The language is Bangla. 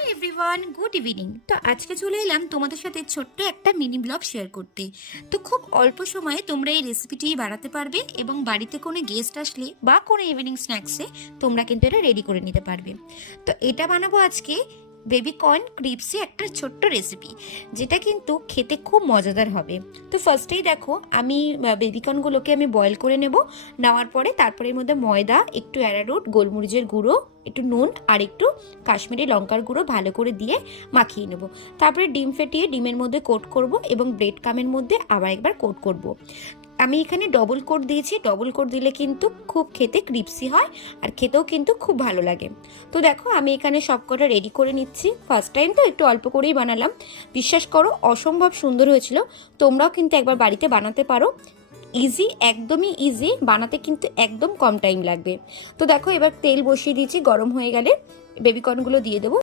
Hi everyone, good evening. তো আজকে চলে এলাম তোমাদের সাথে ছোট্ট একটা মিনি ব্লগ শেয়ার করতে। তো খুব অল্প সময়ে তোমরা এই রেসিপিটি বানাতে পারবে এবং বাড়িতে কোনো গেস্ট আসলে বা কোনো ইভিনিং স্ন্যাক্সে তোমরা কিন্তু এটা রেডি করে নিতে পারবে। তো এটা বানাবো আজকে বেবিকর্ন ক্রিপসি একটা ছোট্ট রেসিপি, যেটা কিন্তু খেতে খুব মজাদার হবে। তো ফার্স্টেই দেখো আমি বেবিকর্নগুলোকে আমি বয়েল করে নেব। নেওয়ার পরে তারপরে এর মধ্যে ময়দা, একটু অ্যারারুট, গোলমরিচের গুঁড়ো, একটু নুন আর একটু কাশ্মীরি লঙ্কার গুঁড়ো ভালো করে দিয়ে মাখিয়ে নেব। তারপরে ডিম ফেটিয়ে ডিমের মধ্যে কোট করব এবং ব্রেড কামের মধ্যে আবার একবার কোট করব। আমি এখানে ডবল কোট দিয়েছি। ডবল কোট দিলে কিন্তু খুব খেতে ক্রিপসি হয় আর খেতেও কিন্তু খুব ভালো লাগে। তো দেখো আমি এখানে সবকটা রেডি করে নিচ্ছি। ফার্স্ট টাইম তো একটু অল্প করেই বানালাম, বিশ্বাস করো অসম্ভব সুন্দর হয়েছিল। তোমরাও কিন্তু একবার বাড়িতে বানাতে পারো। ইজি, একদমই ইজি বানাতে, কিন্তু একদম কম টাইম লাগবে। তো দেখো এবার তেল বসিয়ে দিয়েছি, গরম হয়ে গেলে বেবিকর্নগুলো দিয়ে দেবো।